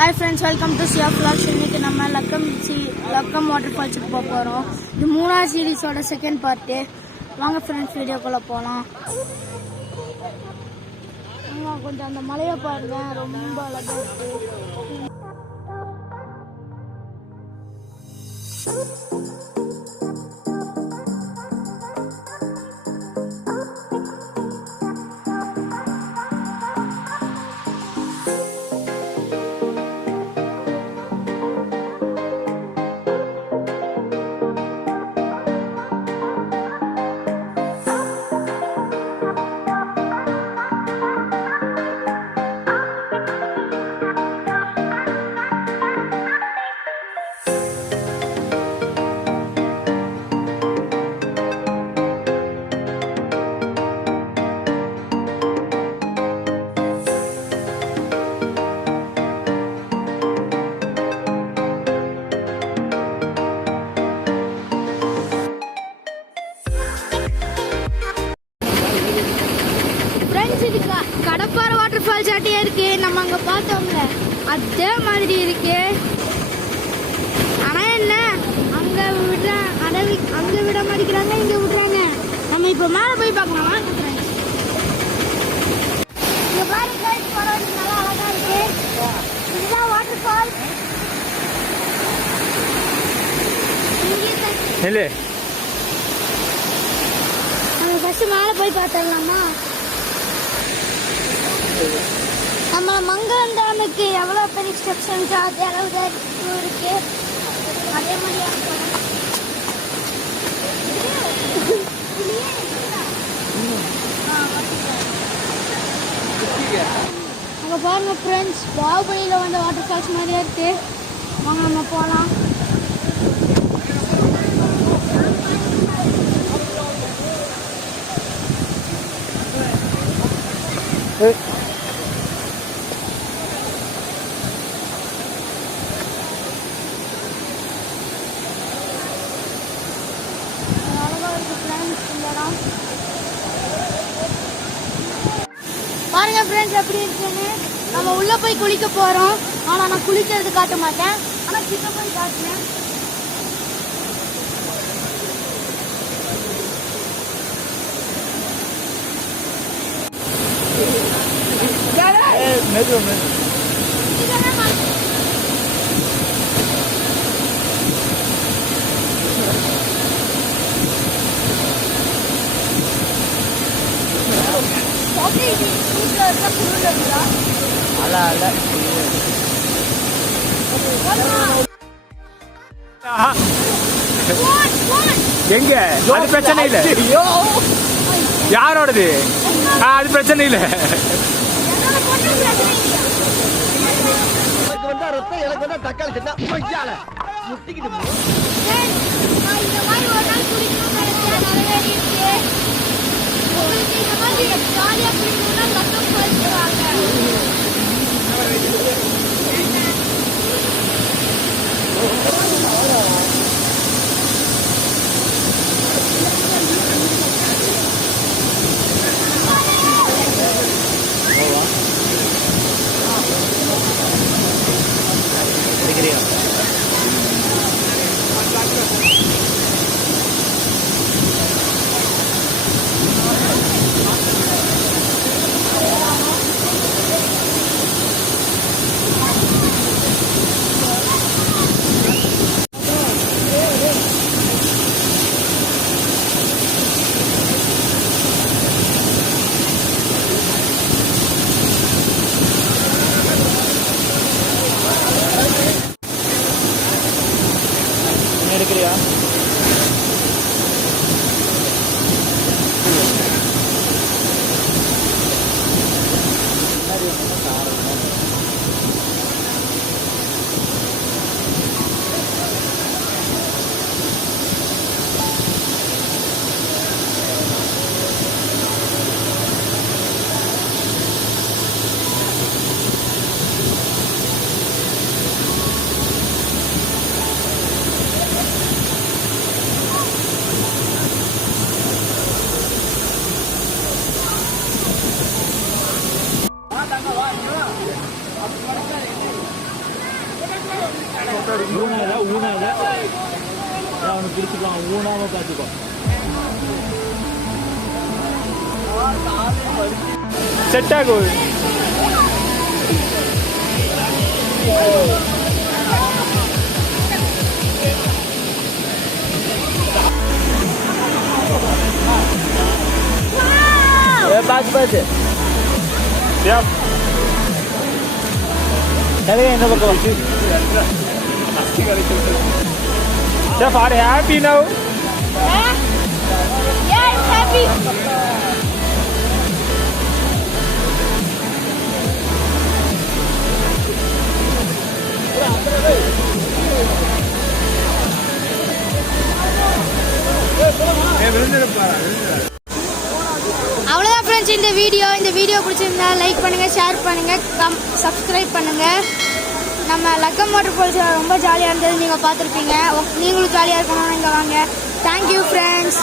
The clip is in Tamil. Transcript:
Hi friends, welcome to Siyaf vlog. இன்னைக்கு நம்ம லக்கம் வாட்டர்ஃபால்ஸுக்கு போக போகிறோம். இது 3ஆவது சீரீஸோட செகண்ட் பார்ட்டு. வாங்க ஃப்ரெண்ட்ஸ் வீடியோக்குள்ளே போகலாம். கொஞ்சம் அந்த மலையை பாருங்க, ரொம்ப அழகாக இருக்குது. கடப்பாறை வாட்டர் ஃபால்ஸ் ஆட்டியே இருக்கு. நம்ம அங்க பார்த்தோம்ல அதே மாதிரி இருக்கு. ஆனா என்ன அங்க விட மாட்டேங்கிறாங்க, இங்க விடுறாங்க. நம்ம இப்ப மேல போய் பார்க்கலாம். இங்க பாருங்க, நல்லா அழகா இருக்கு. இதுதான் வாட்டர் ஃபால். நம்ம ஃபர்ஸ்ட் மேல போய் பார்த்தோம்லாமா. நம்ம மங்களம் டேமுக்கு எவ்வளோ பெரிய ஸ்ட்ரக்சர்ஸ் அதே அளவு இருக்கு. அதே மாதிரி அங்கே பாருங்க ஃப்ரெண்ட்ஸ், பாகுபலியில் வந்த வாட்டர் ஃபால்ஸ் மாதிரியே இருக்கு. வாங்க நம்ம போகலாம். பாருங்க ஃப்ரெண்ட்ஸ் எப்படி இருக்குன்னு. நம்ம உள்ள போய் குளிக்க போறோம். ஆனா நான் குளிக்கிறது காட்ட மாட்டேன், ஆனா கிட்ட போய் காட்டுறேன். எங்க அது பிரச்சனை இல்ல, யாரோடது அது பிரச்சனை இல்ல. தக்காளி முட்டிக்கிட்டு ஊனாத அவனுக்கு பிடிச்சிக்கலாம் ஊனாம பார்த்துக்கோ செட் ஆகும் பார்த்து Siyaf. என்ன பக்கம் Siyaf, are you happy now? Yeah, I'm happy. அவ்வளோதான் ஃப்ரெண்ட்ஸ் இந்த வீடியோ பிடிச்சிருந்தா லைக் பண்ணுங்கள், ஷேர் பண்ணுங்கள், சப்ஸ்கிரைப் பண்ணுங்கள். நம்ம லக்கம் வாட்டர் ஃபால்ஸ் ரொம்ப ஜாலியாக இருந்தது, நீங்கள் பார்த்துருப்பீங்க. நீங்களும் ஜாலியாக இருக்கணும், இங்கே வாங்க. Thank you friends.